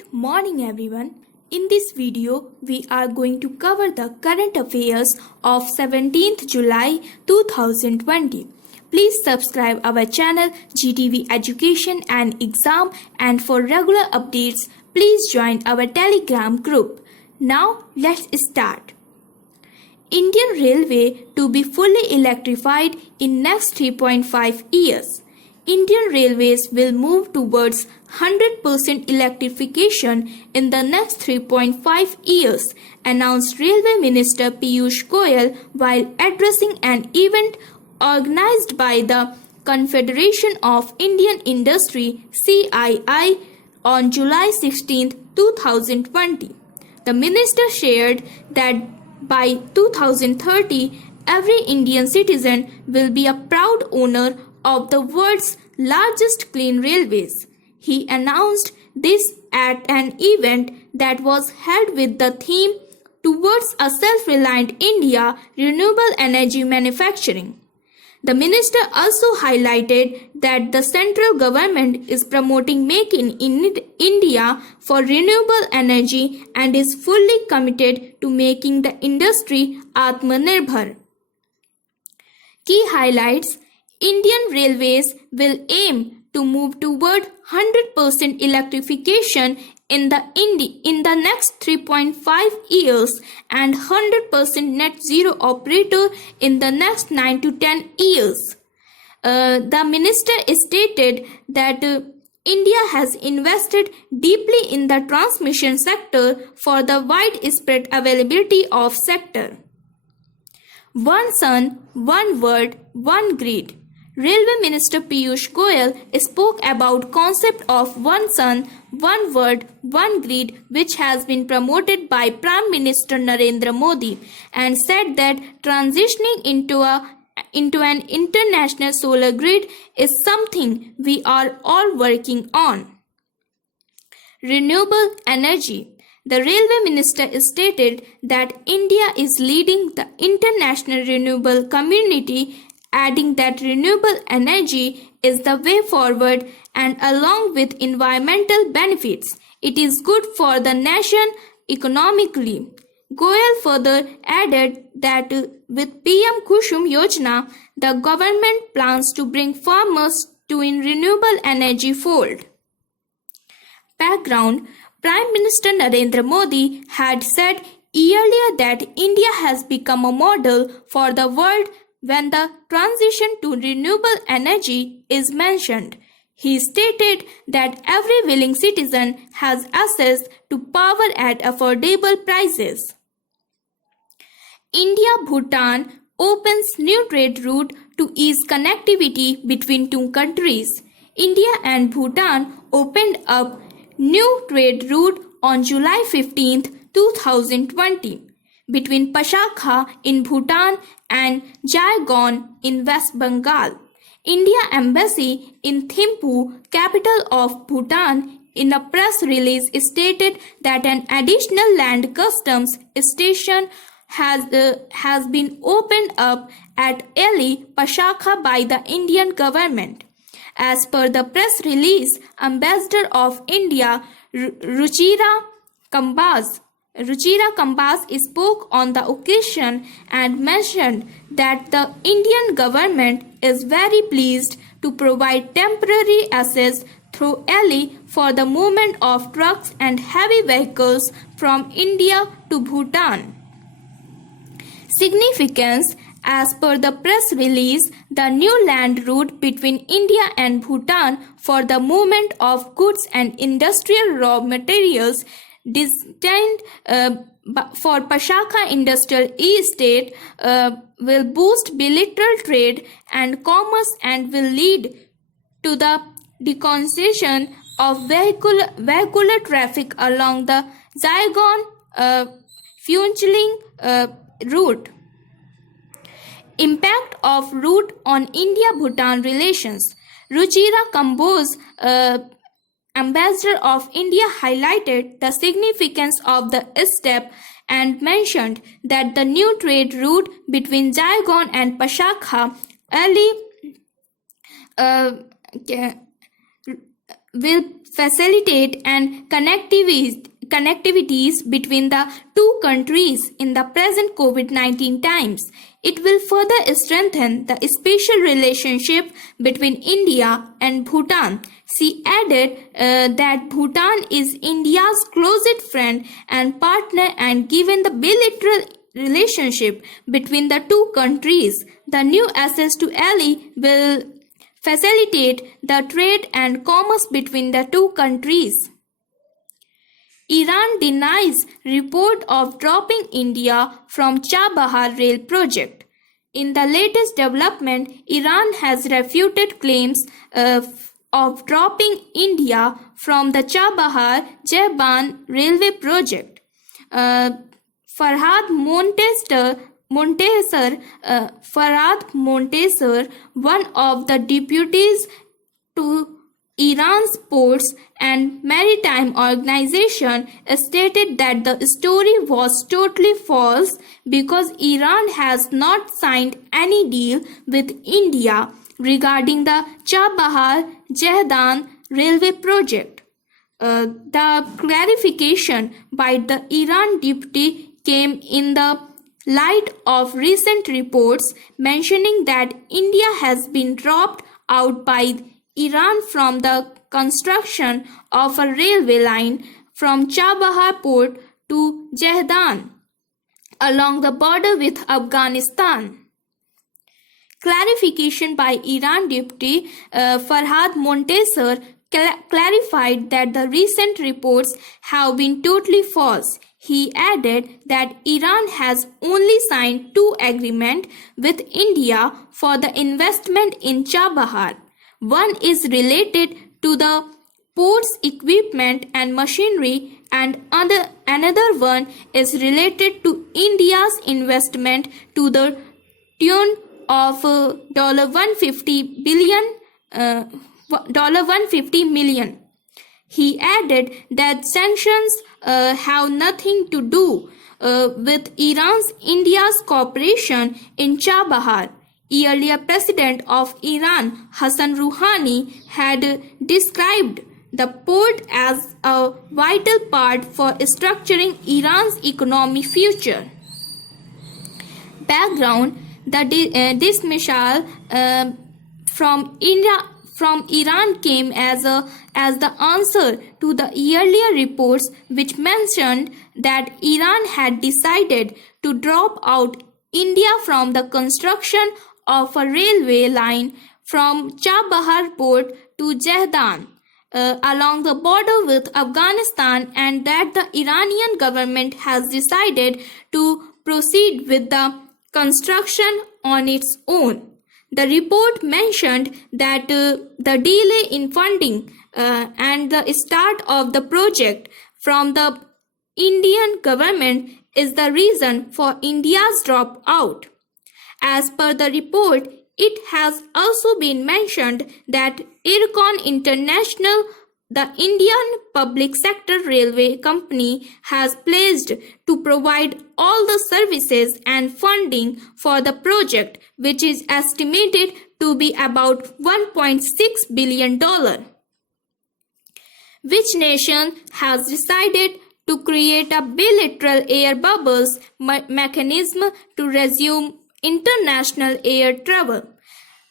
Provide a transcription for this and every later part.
Good morning everyone. In this video, we are going to cover the current affairs of 17th July 2020. Please subscribe our channel GTV Education and Exam, and for regular updates, please join our Telegram group. Now let's start. Indian Railway to be fully electrified in next 3.5 years. Indian Railways will move towards 100% electrification in the next 3.5 years, announced Railway Minister Piyush Goyal while addressing an event organized by the Confederation of Indian Industry (CII) on July 16, 2020. The minister shared that by 2030, every Indian citizen will be a proud owner of the world's largest clean railways. He announced this at an event that was held with the theme Towards a Self-Reliant India, Renewable Energy Manufacturing. The minister also highlighted that the central government is promoting Make in India for renewable energy and is fully committed to making the industry Atmanirbhar. Key highlights: Indian Railways will aim to move toward 100% electrification in the next 3.5 years and 100% net zero operator in the next 9 to 10 years. The minister stated that India has invested deeply in the transmission sector for the widespread availability of sector. One sun, one word, one grid. Railway Minister Piyush Goyal spoke about concept of one sun, one word, one grid, which has been promoted by Prime Minister Narendra Modi, and said that transitioning into an international solar grid is something we are all working on. Renewable energy. The Railway Minister stated that India is leading the international renewable community, adding that renewable energy is the way forward, and along with environmental benefits, it is good for the nation economically. Goyal further added that with PM Kusum Yojana, the government plans to bring farmers to in renewable energy fold. Background: Prime Minister Narendra Modi had said earlier that India has become a model for the world when the transition to renewable energy is mentioned. He stated that every willing citizen has access to power at affordable prices. India-Bhutan opens new trade route to ease connectivity between two countries. India and Bhutan opened up new trade route on July 15, 2020. Between Pashakha in Bhutan and Yangon in West Bengal. India Embassy in Thimphu, capital of Bhutan, in a press release stated that an additional land customs station has been opened up at Eli Pashakha by the Indian government. As per the press release, Ambassador of India Ruchira Kambaz spoke on the occasion and mentioned that the Indian government is very pleased to provide temporary access through Eli for the movement of trucks and heavy vehicles from India to Bhutan. Significance: as per the press release, the new land route between India and Bhutan for the movement of goods and industrial raw materials destined for Pashakha Industrial Estate will boost bilateral trade and commerce and will lead to the decongestion of vehicular traffic along the Yangon-Phuntsholling route. Impact of route on India-Bhutan relations. Ruchira Kambaz, Ambassador of India, highlighted the significance of the step and mentioned that the new trade route between Yangon and Pashakha will facilitate and connectivities between the two countries in the present COVID-19 times. It will further strengthen the special relationship between India and Bhutan. She added that Bhutan is India's closest friend and partner, and given the bilateral relationship between the two countries, the new access to Ali will facilitate the trade and commerce between the two countries. Iran denies report of dropping India from Chabahar rail project. In the latest development, Iran has refuted claims of dropping India from the Chabahar-Jehban railway project. Farhad Montesor, one of the deputies to Iran's Ports and Maritime Organization, stated that the story was totally false because Iran has not signed any deal with India regarding the Chabahar-Jehdan railway project. The clarification by the Iran deputy came in the light of recent reports mentioning that India has been dropped out by Iran from the construction of a railway line from Chabahar port to Jehdan along the border with Afghanistan. Clarification by Iran Deputy Farhad Montesor clarified that the recent reports have been totally false. He added that Iran has only signed two agreements with India for the investment in Chabahar. One is related to the port's equipment and machinery, and another one is related to India's investment to the tune of $150 million. He added that sanctions have nothing to do with India's cooperation in Chabahar. Earlier President of Iran, Hassan Rouhani, had described the port as a vital part for structuring Iran's economic future. Background: this missile from Iran came as the answer to the earlier reports which mentioned that Iran had decided to drop out India from the construction of a railway line from Chabahar port to Jehdan along the border with Afghanistan, and that the Iranian government has decided to proceed with the construction on its own. The report mentioned that the delay in funding and the start of the project from the Indian government is the reason for India's dropout. As per the report, it has also been mentioned that Ircon International, the Indian public sector railway company, has pledged to provide all the services and funding for the project, which is estimated to be about $1.6 billion. Which nation has decided to create a bilateral air bubbles mechanism to resume international air travel?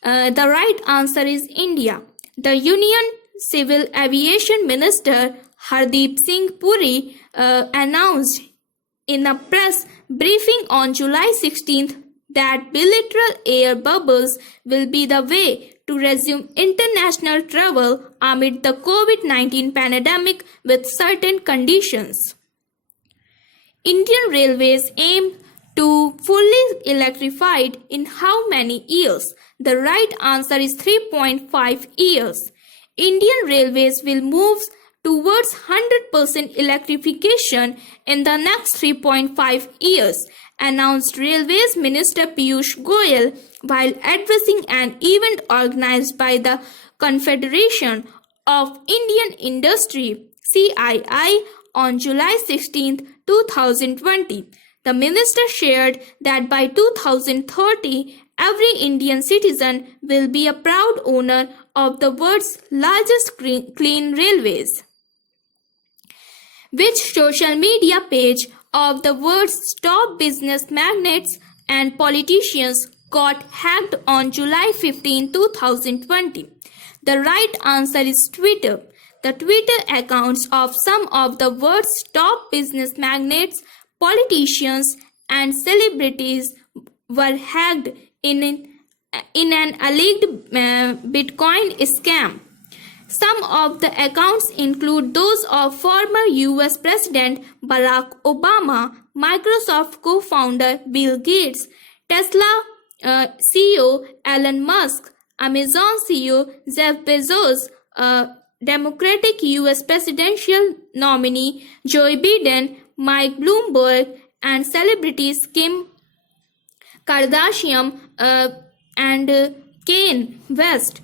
The right answer is India. The Union Civil Aviation Minister Hardeep Singh Puri announced in a press briefing on July 16th that bilateral air bubbles will be the way to resume international travel amid the COVID-19 pandemic with certain conditions. Indian Railways aim to fully electrified in how many years? The right answer is 3.5 years. Indian Railways will move towards 100% electrification in the next 3.5 years, announced Railways Minister Piyush Goyal while addressing an event organized by the Confederation of Indian Industry (CII) on July 16, 2020. The minister shared that by 2030, every Indian citizen will be a proud owner of the world's largest clean railways? Which social media page of the world's top business magnates and politicians got hacked on July 15, 2020? The right answer is Twitter. The Twitter accounts of some of the world's top business magnates, politicians, and celebrities were hacked in an alleged Bitcoin scam. Some of the accounts include those of former US President Barack Obama, Microsoft co-founder Bill Gates, Tesla CEO Elon Musk, Amazon CEO Jeff Bezos, Democratic US presidential nominee Joe Biden, Mike Bloomberg, and celebrities Kim Kardashian and Kanye West.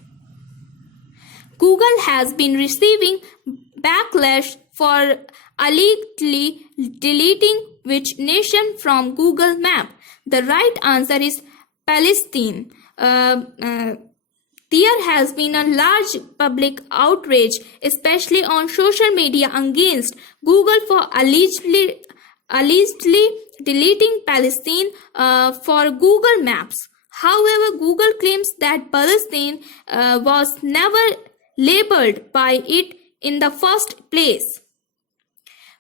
Google has been receiving backlash for allegedly deleting which nation from Google Map. The right answer is Palestine. There has been a large public outrage, especially on social media, against Google for allegedly deleting Palestine for Google Maps. However, Google claims that Palestine was never labeled by it in the first place.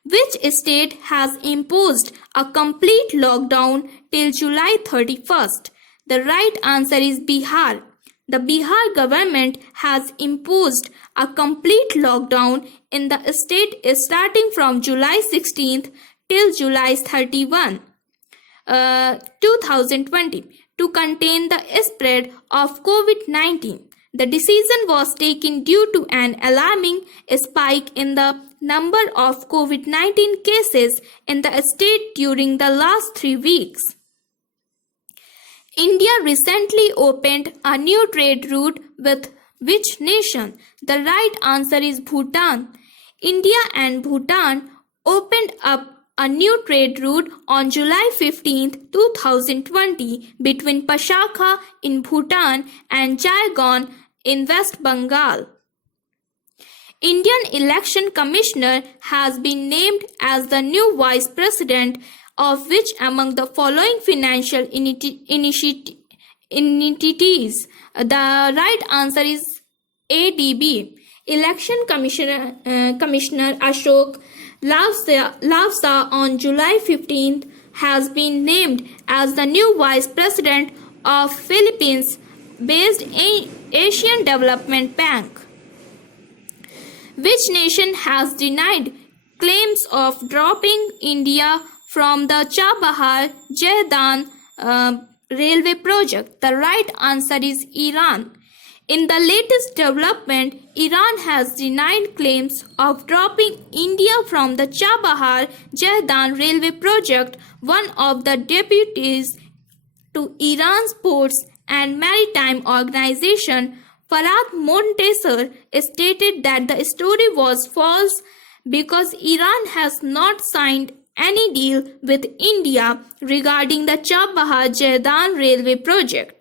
Which state has imposed a complete lockdown till July 31st? The right answer is Bihar. The Bihar government has imposed a complete lockdown in the state starting from July 16th till July 31, 2020 to contain the spread of COVID-19. The decision was taken due to an alarming spike in the number of COVID-19 cases in the state during the last 3 weeks. India recently opened a new trade route with which nation? The right answer is Bhutan. India and Bhutan opened up a new trade route on July 15, 2020 between Pashaka in Bhutan and Jaigaon in West Bengal. Indian Election Commissioner has been named as the new Vice President of which among the following financial entities? The right answer is ADB. Election Commissioner Ashok Lavsa on July 15th has been named as the new Vice President of Philippines-based Asian Development Bank. Which nation has denied claims of dropping India from the Chabahar-Jehdan railway project? The right answer is Iran. In the latest development, Iran has denied claims of dropping India from the Chabahar-Jehdan railway project. One of the deputies to Iran's Ports and Maritime Organization, Farhad Montasser, stated that the story was false because Iran has not signed any deal with India regarding the Chabahar-Jehdan railway project.